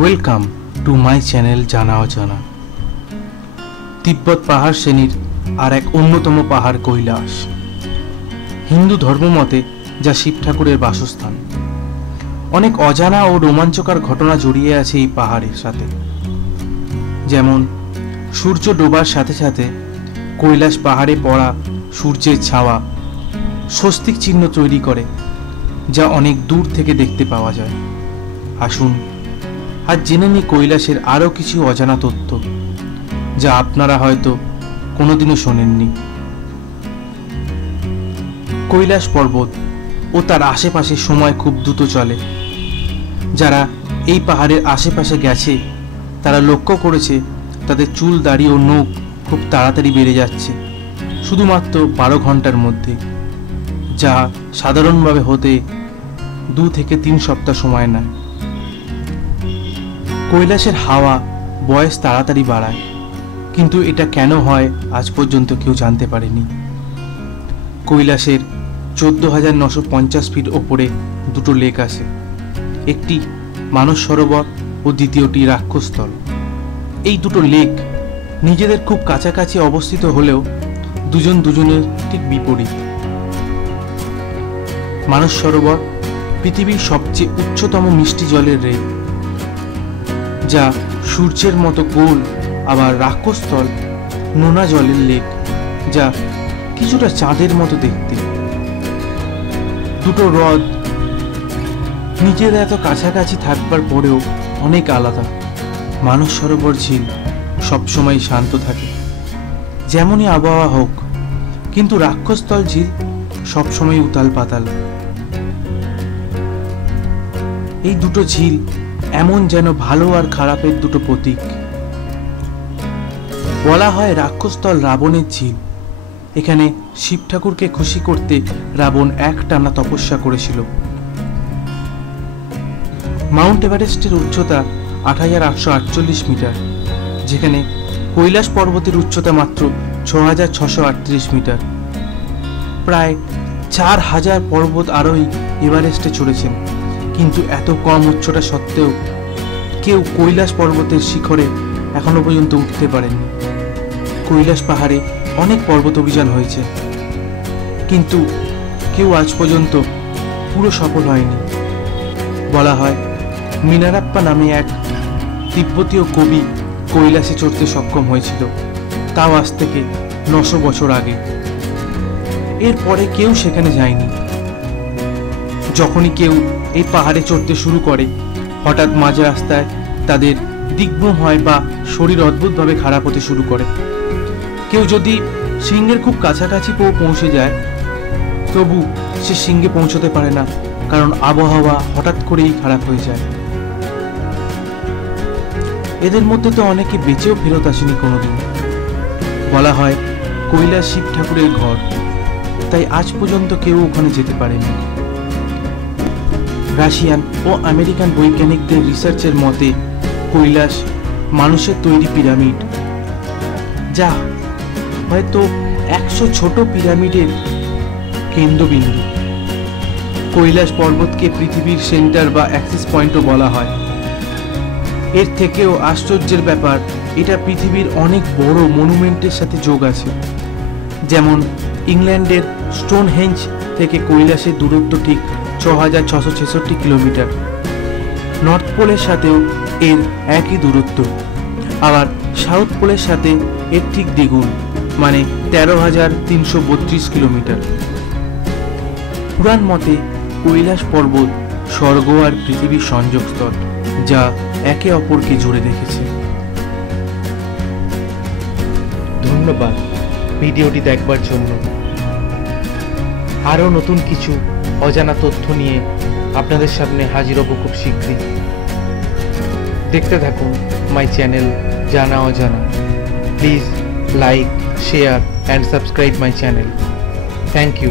Welcome to my channel জানা অজানা তিব্বত পাহাড় শ্রেণির আর এক অন্যতম পাহাড় কৈলাস। হিন্দু ধর্মমতে যা শিব ঠাকুরের বাসস্থান। অনেক অজানা ও রোমাঞ্চকর ঘটনা জড়িয়ে আছে এই পাহাড়ের সাথে। যেমন, সূর্য ডোবার সাথে সাথে কৈলাস পাহাড়ে পড়া সূর্যের ছাওয়া স্বস্তিক চিহ্ন তৈরি করে, যা অনেক দূর থেকে দেখতে পাওয়া যায়। আসুন আজ জেনে নিই কৈলাসের আরও কিছু অজানা তথ্য, যা আপনারা হয়তো কোনোদিনও শোনেননি। কৈলাস পর্বত ও তার আশেপাশে সময় খুব দ্রুত চলে। যারা এই পাহাড়ের আশেপাশে গেছে, তারা লক্ষ্য করেছে তাদের চুল, দাড়ি ও নখ খুব তাড়াতাড়ি বেড়ে যাচ্ছে, শুধুমাত্র বারো ঘণ্টার মধ্যে, যা সাধারণভাবে হতে দু থেকে তিন সপ্তাহ সময় নেয়। কৈলাসের হাওয়া বয়স তাড়াতাড়ি বাড়ায়। কিন্তু এটা কেন হয় আজ পর্যন্ত কেউ জানতে পারেনি। কৈলাসের চোদ্দ হাজার নশো পঞ্চাশ ফিট ওপরে দুটো লেক আছে। একটি মানস সরোবর ও দ্বিতীয়টি রাক্ষসস্থল। এই দুটো লেক নিজেদের খুব কাছাকাছি অবস্থিত হলেও দুজন দুজনের ঠিক বিপরীত। মানস সরোবর পৃথিবীর সবচেয়ে উচ্চতম মিষ্টি জলের রেল যা সূর্যের মতো গোল, আবার রাক্ষসস্থল, নোনা জলের লেক, যা কিছুটা চাঁদের মতো দেখতে। দুটো হ্রদ, নিজের এত কাছাকাছি থাকবার পরেও অনেক আলাদা। মানস সরোবর ঝিল, সবসময় শান্ত থাকে। যেমনই আবহাওয়া হোক, কিন্তু রাক্ষসস্থল ঝিল সবসময় উতাল পাতাল এই দুটো ঝিল এমন যেন ভালো আর খারাপের দুটো প্রতীক। বলা হয় রাক্ষসস্থল রাবণের ঝিল। এখানে শিব ঠাকুরকে খুশি করতে রাবণ এক টানা তপস্যা করেছিল। মাউন্ট এভারেস্টের উচ্চতা আট হাজার আটশো আটচল্লিশ মিটার, যেখানে কৈলাস পর্বতের উচ্চতা মাত্র ছ হাজার ছশো আটত্রিশ মিটার। প্রায় চার হাজার পর্বত আরোহী এভারেস্টে চড়েছেন। কিন্তু এত কম উচ্চতা সত্ত্বেও কেউ কৈলাস পর্বতের শিখরে এখনও পর্যন্ত উঠতে পারেনি। কৈলাস পাহাড়ে অনেক পর্বত অভিযান হয়েছে। কিন্তু কেউ আজ পর্যন্ত পুরো সফল হয়নি। বলা হয়, মিনারাপ্পা নামে এক তিব্বতীয় কবি কৈলাসে চড়তে সক্ষম হয়েছিল। তাও আজ থেকে নশো বছর আগে। এরপরে কেউ সেখানে যায়নি। যখনই কেউ এই পাহাড়ে চড়তে শুরু করে। হঠাৎ মাঝে রাস্তায় তাদের দিগ্ভ্রম হয় বা শরীর অদ্ভুতভাবে খারাপ হতে শুরু করে। কেউ যদি সিংহের খুব কাছাকাছি পৌঁছে যায়, তবু সে সিংহে পৌঁছতে পারে না, কারণ আবহাওয়া হঠাৎ করেই খারাপ হয়ে যায়। এদের মধ্যে তো অনেকে বেঁচেও ফেরত আসেনি কোনোদিন। বলা হয়, কৈলাস শিব ঠাকুরের ঘর। তাই আজ পর্যন্ত কেউ ওখানে যেতে পারেনি। রাশিয়ান ও আমেরিকান বৈজ্ঞানিকদের রিসার্চের মতে, কৈলাস মানুষের তৈরি পিরামিড। যা হয়তো একশো ছোট পিরামিডের কেন্দ্রবিন্দু। কৈলাস পর্বতকে পৃথিবীর সেন্টার বা অ্যাক্সিস পয়েন্টও বলা হয়। এর থেকেও আশ্চর্যের ব্যাপার, এটা পৃথিবীর অনেক বড় মনুমেন্টের সাথে যোগ আছে। যেমন ইংল্যান্ডের স্টোনহেঞ্জ থেকে কৈলাসের দূরত্ব ঠিক ছ কিলোমিটার। নর্থ পোলের সাথেও এর একই দূরত্ব। আবার সাউথ পোলের সাথে এর ঠিক দ্বিগুণ মানে তেরো হাজার তিনশো বত্রিশ কিলোমিটার। পুরাণ মতে কৈলাস পর্বত স্বর্গ আর পৃথিবীর সংযোগস্থল, যা একে অপরকে জুড়ে রেখেছে। ধন্যবাদ। ভিডিওটি দেখবার জন্য। আরও নতুন কিছু অজানা তথ্য নিয়ে আপনাদের সামনে হাজির হব খুব শীঘ্রই। দেখতে থাকুন মাই চ্যানেল জানা অজানা। Please like, share, and subscribe my channel. Thank you.